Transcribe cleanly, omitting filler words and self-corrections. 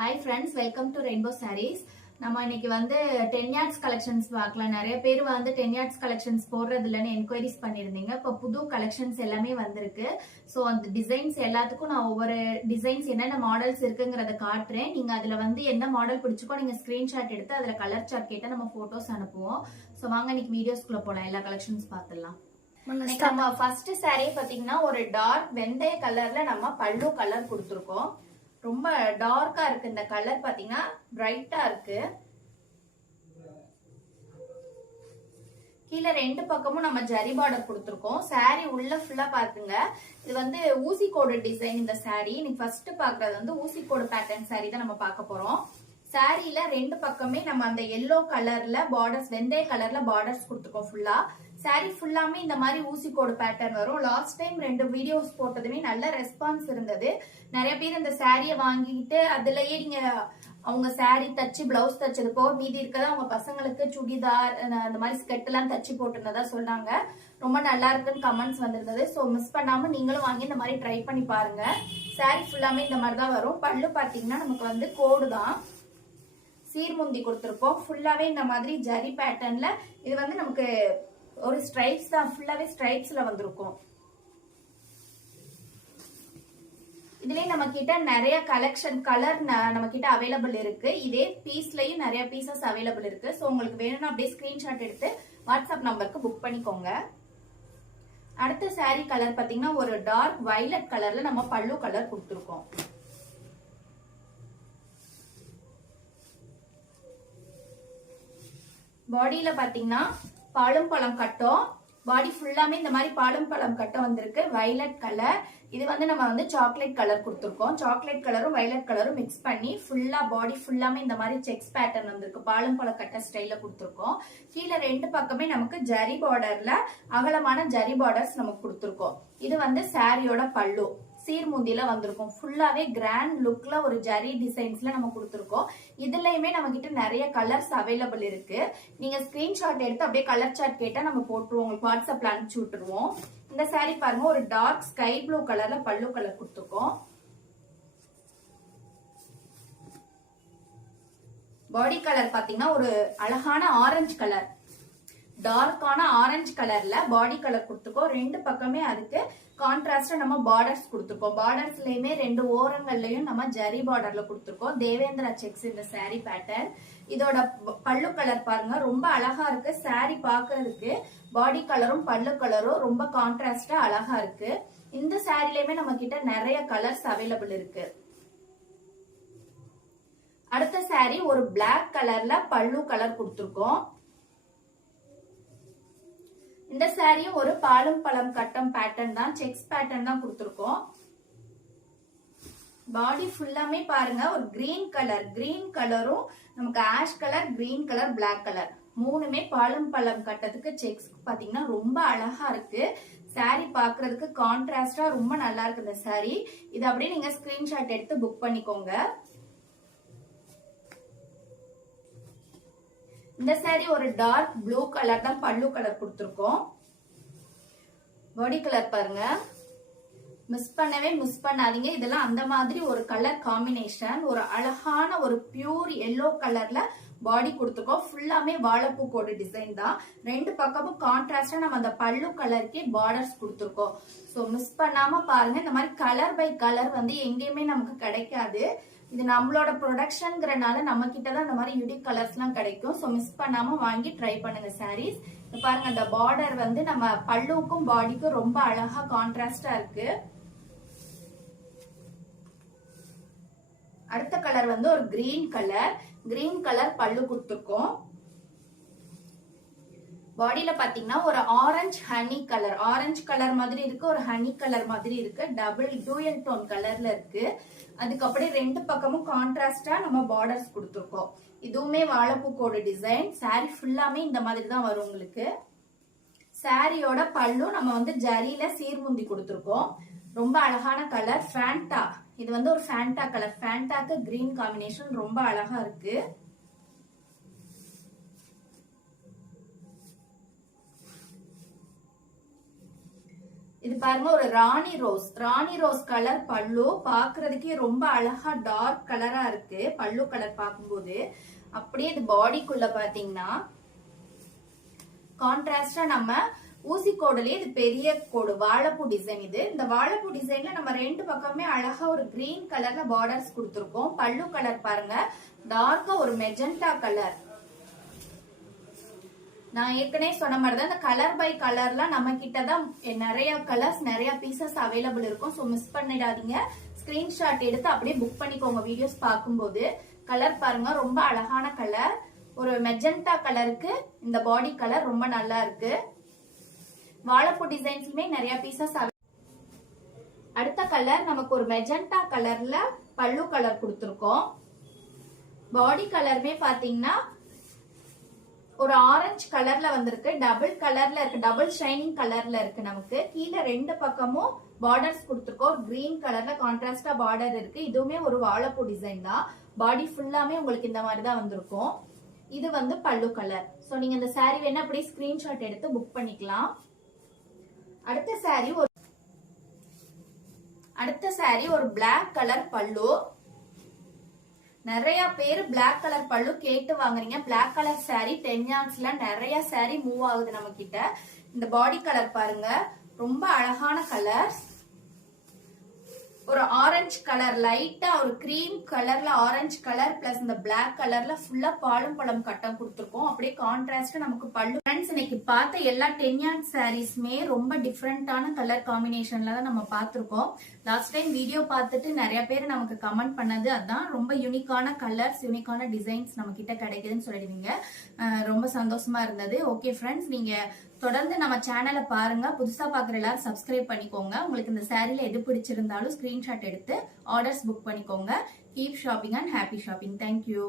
Hi friends, welcome to Rainbow Sarees. நம்ம இன்னைக்கு வந்து 10 yards collections பார்க்கலாம். நிறைய பேர் வந்து 10 yards collections போடுறது இல்லைன்னு என்கொயரிஸ் பண்ணியிருந்தீங்க. இப்போ புது கலெக்ஷன்ஸ் எல்லாமே வந்திருக்கு. ஸோ அந்த டிசைன்ஸ் எல்லாத்துக்கும் நான் ஒவ்வொரு டிசைன்ஸ் என்னென்ன மாடல்ஸ் இருக்குங்கிறத காட்டுறேன். நீங்க அதுல வந்து என்ன மாடல் பிடிச்சிக்கோ நீங்க ஸ்கிரீன்ஷாட் எடுத்து அதுல கலர் சார்ட் கேட்டா நம்ம போட்டோஸ் அனுப்புவோம். ஸோ வாங்க இன்னைக்கு வீடியோஸ்குள்ள போலாம். எல்லா கலெக்ஷன்ஸ் பார்த்துடலாம். நம்ம ஃபர்ஸ்ட் சாரீ பாத்தீங்கன்னா ஒரு டார்க் வெந்தய கலர்ல நம்ம பல்லு கலர் கொடுத்துருக்கோம். ரொம்ப டார்க்கா இருக்கு இந்த கலர், பாத்தீங்கன்னா பிரைட்டா இருக்கு. கீழே ரெண்டு பக்கமும் நம்ம ஜரி பார்டர் கொடுத்துருக்கோம். சாரி உள்ள ஃபுல்லா பாத்துங்க. இது வந்து ஊசி கோடு டிசைன். இந்த சாரி இன்னைக்கு ஃபர்ஸ்ட் பாக்குறது வந்து ஊசி கோடு பேட்டர்ன் சாரி தான் நம்ம பார்க்க போறோம். சாரியில ரெண்டு பக்கமே நம்ம அந்த எல்லோ கலர்ல பார்டர்ஸ், வெந்தய கலர்ல பார்டர்ஸ் கொடுத்துருக்கோம் ஃபுல்லா. சாரி ஃபுல்லாமே இந்த மாதிரி ஊசி கோடு பேட்டர்ன் வரும். லாஸ்ட் டைம் 2 வீடியோஸ் போட்டதுமே நல்ல ரெஸ்பான்ஸ் இருந்தது. நிறைய பேர் இந்த சாரிய வாங்கிட்டு அதுலயே நீங்க அவங்க சாரி தச்சு பிளவுஸ் தச்சது போக மீதி இருக்கதா அவங்க பசங்களுக்கு சுடிதார் அந்த மாதிரி ஸ்கெட் எல்லாம் தச்சு போட்டுனதா சொன்னாங்க. ரொம்ப நல்லா இருக்குன்னு கமெண்ட்ஸ் வந்திருந்தது. ஸோ மிஸ் பண்ணாம நீங்களும் வாங்கி இந்த மாதிரி ட்ரை பண்ணி பாருங்க. சாரி ஃபுல்லாமே இந்த மாதிரி தான் வரும். பல்லு பாத்தீங்கன்னா நமக்கு வந்து கோடு தான், சீர்முந்தி கொடுத்துருப்போம். ஃபுல்லாவே இந்த மாதிரி ஜரி பேட்டர்ன்ல. இது வந்து நமக்கு ஒரு ஸ்ட்ரைப்ஸ் தான், ஃபுல்லாவே ஸ்ட்ரைப்ஸ்ல வந்திருக்கும். இதுலயே நம்ம கிட்ட நிறைய கலெக்ஷன் கலர் நம்ம கிட்ட அவைலபிள் இருக்கு. இதே பீஸ்லயும் நிறைய பீசஸ் அவைலபிள் இருக்கு. சோ உங்களுக்கு வேணும்னா அப்படியே ஸ்கிரீன்ஷாட் எடுத்து வாட்ஸ்அப் நம்பருக்கு புக் பண்ணிக்கோங்க. அடுத்த சாரி கலர் பாத்தீங்கன்னா ஒரு டார்க் வயலட் கலர்ல நம்ம பல்லு கலர் கொடுத்துருக்கோம். பாடியில பாத்தீங்கன்னா பாலும் பழம் கட்டம், பாடி ஃபுல்லாமே இந்த மாதிரி பாலும் பழம் கட்டம் வந்திருக்கு. Violet colour. இது வந்து நம்ம வந்து சாக்லேட் கலர் கொடுத்துருக்கோம். சாக்லேட் கலரும் வயலட் கலரும் மிக்ஸ் பண்ணி ஃபுல்லா பாடி ஃபுல்லாமே இந்த மாதிரி செக்ஸ் பேட்டர்ன் வந்திருக்கு. பாலும் பழம் கட்ட ஸ்டைல கொடுத்துருக்கோம். கீழே ரெண்டு பக்கமே நமக்கு ஜரி பார்டர்ல அகலமான ஜரி பார்டர்ஸ் நமக்கு கொடுத்துருக்கோம். இது வந்து சாரியோட பல்லு சீர்முந்தில வந்திருக்கும். ஃபுல்லாவே கிராண்ட் லுக்ல ஒரு ஜரி டிசைன்ஸ்ல நம்ம கொடுத்துருக்கோம். இதுலயுமே நம்ம கிட்ட நிறைய கலர்ஸ் அவைலபிள் இருக்கு. நீங்க ஸ்கிரீன்ஷாட் எடுத்து அப்படியே கலர் சார்ட் கேட்டா நம்ம போட்டுருவோம், உங்களுக்கு வாட்ஸ்அப்ல அனுப்பிச்சு விட்டுருவோம். இந்த சாரி பாருங்க, ஒரு டார்க் ஸ்கை ப்ளூ கலர்ல பல்லு கலர் கொடுத்துருக்கோம். பாடி கலர் பாத்தீங்கன்னா ஒரு அழகான ஆரஞ்சு கலர், டார்க்கான ஆரஞ்சு கலர்ல பாடி கலர் கொடுத்துருக்கோம். ரெண்டு பக்கமே அதுக்கு கான்ட்ராஸ்டா நம்ம பார்டர்ஸ் கொடுத்துருக்கோம். பார்டர்ஸ்லயுமே ரெண்டு ஓரங்கள்லயும் நம்ம ஜரி பார்டர்ல கொடுத்துருக்கோம். தேவேந்திரா செக்ஸ் இந்த சாரி பேட்டர்ன். இதோட பல்லு கலர் பாருங்க, ரொம்ப அழகா இருக்கு. சாரி பாக்குறதுக்கு பாடி கலரும் பல்லு கலரும் ரொம்ப கான்ட்ராஸ்டா அழகா இருக்கு. இந்த சாரிலயுமே நம்ம கிட்ட நிறைய கலர்ஸ் அவைலபிள் இருக்கு. அடுத்த சாரி ஒரு பிளாக் கலர்ல பல்லு கலர் கொடுத்துருக்கோம். இந்த சாரியும் ஒரு பாலும் பழம் கட்டம் பேட்டர்ன் தான், செக்ஸ் பேட்டர்ன் தான் கொடுத்துருக்கோம். பாடி ஃபுல்லாமே பாருங்க ஒரு கிரீன் கலர், கிரீன் கலரும் நமக்கு ash colour, green colour, black colour மூணுமே பாலும் பழம் கட்டத்துக்கு செக்ஸ் பாத்தீங்கன்னா ரொம்ப அழகா இருக்கு. சாரி பாக்குறதுக்கு கான்ட்ராஸ்டா ரொம்ப நல்லா இருக்கு இந்த சாரி. இது அப்படியே நீங்க ஸ்கிரீன்ஷாட் எடுத்து புக் பண்ணிக்கோங்க. இந்த சாரி ஒரு டார்க் ப்ளூ கலர் தான் பல்லு கலர் கொடுத்துருக்கோம். பாடி கலர் பாருங்க, மிஸ் பண்ணாதீங்க. இதெல்லாம் அந்த மாதிரி ஒரு கலர் காம்பினேஷன். ஒரு அழகான ஒரு பியூர் எல்லோ கலர்ல பாடி கொடுத்துருக்கோம். ஃபுல்லாமே வாழைப்பூ கோடு டிசைன் தான். ரெண்டு பக்கமும் கான்ட்ராஸ்டா நம்ம அந்த பல்லு கலருக்கே பார்டர்ஸ் கொடுத்துருக்கோம். ஸோ மிஸ் பண்ணாம பாருங்க. இந்த மாதிரி கலர் பை கலர் வந்து எங்கேயுமே நமக்கு கிடைக்காது. இது நம்மளோட ப்ரொடக்ஷன்ங்கிறனால நம்ம கிட்டதான் இந்த மாதிரி யூனிக் கலர்ஸ் எல்லாம் கிடைக்கும். ஸோ மிஸ் பண்ணாம வாங்கி ட்ரை பண்ணுங்க சாரீஸ். பாருங்க அந்த பார்டர் வந்து நம்ம பல்லுக்கும் பாடிக்கும் ரொம்ப அழகா கான்ட்ராஸ்டா இருக்கு. அடுத்த கலர் வந்து ஒரு கிரீன் கலர், கிரீன் கலர் பல்லு கொடுத்துருக்கோம். பாடியில பாத்தீங்கன்னா ஒரு orange honey colour, orange colour மாதிரி இருக்கு, ஒரு ஹனி கலர் மாதிரி இருக்கு. டபுள் டூயல் டோன் கலர்ல இருக்கு. அதுக்கப்புறம் ரெண்டு பக்கமும் கான்ட்ராஸ்டா நம்ம பார்டர்ஸ் கொடுத்துருக்கோம். இதுவுமே வாழைப்பூ கோடு டிசைன். சாரி ஃபுல்லாமே இந்த மாதிரி தான் வரும் உங்களுக்கு. சாரியோட பல்லு நம்ம வந்து ஜரியில சீர்முந்தி கொடுத்துருக்கோம். ரொம்ப அழகான கலர் ஃபேண்டா. இது வந்து ஒரு ஃபேண்டா கலர், ஃபேண்டாக்கு கிரீன் காம்பினேஷன் ரொம்ப அழகா இருக்கு. இது பாருங்க ஒரு ராணி ரோஸ் கலர் பல்லு, பாக்குறதுக்கே ரொம்ப அழகா டார்க் கலரா இருக்கு பல்லு கலர் பார்க்கும்போது. அப்படியே இது பாடிக்குள்ள பாத்தீங்கன்னா கான்ட்ராஸ்டா நம்ம ஊசி கோடுலயே இது பெரிய கோடு வாழைப்பூ டிசைன். இது இந்த வாழைப்பூ டிசைன்ல நம்ம ரெண்டு பக்கமே அழகா ஒரு கிரீன் கலர்ல பார்டர்ஸ் கொடுத்திருக்கோம். பல்லு கலர் பாருங்க டார்க்கா ஒரு மெஜெண்டா கலர். நான் ஏற்கனவே சொன்ன மாதிரி தான் இந்த கலர் பை கலர்லாம் நம்ம கிட்டதான் நிறைய கலர்ஸ் நிறைய பீசஸ் அவைலபிள் இருக்கும். ஸோ மிஸ் பண்ணிடாதீங்க, ஸ்கிரீன்ஷாட் எடுத்து அப்படியே புக் பண்ணிக்கோங்க வீடியோஸ் பார்க்கும்போது. கலர் பாருங்க ரொம்ப அழகான கலர், ஒரு மெஜெண்டா கலருக்கு இந்த பாடி கலர் ரொம்ப நல்லா இருக்கு. வாழைப்பூ டிசைன்ஸ்லயுமே நிறைய பீசஸ். அடுத்த கலர் நமக்கு ஒரு மெஜெண்டா கலர்ல பல்லு கலர் கொடுத்திருக்கோம். பாடி கலருமே பாத்தீங்கன்னா ஒரு ஆரஞ்சு கலர்ல வந்திருக்கு, டபுள் கலர்ல இருக்கு, டபுள் ஷைனிங் கலர்ல இருக்கு. நமக்கு கீழே ரெண்டு பக்கமும் பார்டர்ஸ் கொடுத்திருக்கோம். ஒரு கிரீன் கலர்ல கான்ட்ராஸ்டா பார்டர் இருக்கு. இதுவுமே ஒரு வாழைப்பூ டிசைன் தான். பாடி ஃபுல்லாமே உங்களுக்கு இந்த மாதிரி தான் வந்திருக்கும். இது வந்து பல்லு கலர். சோ நீங்க இந்த சாரி வேணா அப்படியே ஸ்கிரீன்ஷாட் எடுத்து புக் பண்ணிக்கலாம். அடுத்த சாரி ஒரு பிளாக் கலர் பல்லு. நிறைய பேர் பிளாக் கலர் பல்லு கேட்டு வாங்குறீங்க. பிளாக் கலர் சாரி 10 yardsல நிறைய சாரி மூவ் ஆகுது நம்ம கிட்ட. இந்த பாடி கலர் பாருங்க ரொம்ப அழகான கலர். ஒரு ஆரஞ்சு கலர், லைட்டா ஒரு கிரீம் கலர்ல ஆரஞ்சு கலர் பிளஸ் இந்த பிளாக் கலர்ல ஃபுல்லா பாலும் பழம் கட்டம் கொடுத்துருக்கோம். அப்படியே கான்ட்ராஸ்ட் நமக்கு பல்லு. ஃப்ரெண்ட்ஸ் இன்னைக்கு பார்த்த எல்லா 10 yard சாரீஸ்மே ரொம்ப டிஃப்ரெண்டான கலர் காம்பினேஷன்ல தான் நம்ம பார்த்திருக்கோம். லாஸ்ட் டைம் வீடியோ பார்த்துட்டு நிறைய பேர் நமக்கு கமெண்ட் பண்ணது அதான், ரொம்ப யூனிக்கான கலர்ஸ் யூனிக்கான டிசைன்ஸ் நம்ம கிட்ட கிடைக்குதுன்னு சொல்லிடுவீங்க. ரொம்ப சந்தோஷமா இருந்தது. ஓகே ஃப்ரெண்ட்ஸ், நீங்க தொடர்ந்து நம்ம சேனலை பாருங்க. புதுசா பாக்குற எல்லாரும் சப்ஸ்கிரைப் பண்ணிக்கோங்க. உங்களுக்கு இந்த சாரில எது பிடிச்சிருந்தாலும் ஸ்கிரீன்ஷாட் எடுத்து ஆர்டர்ஸ் புக் பண்ணிக்கோங்க. Keep shopping and happy shopping. Thank you.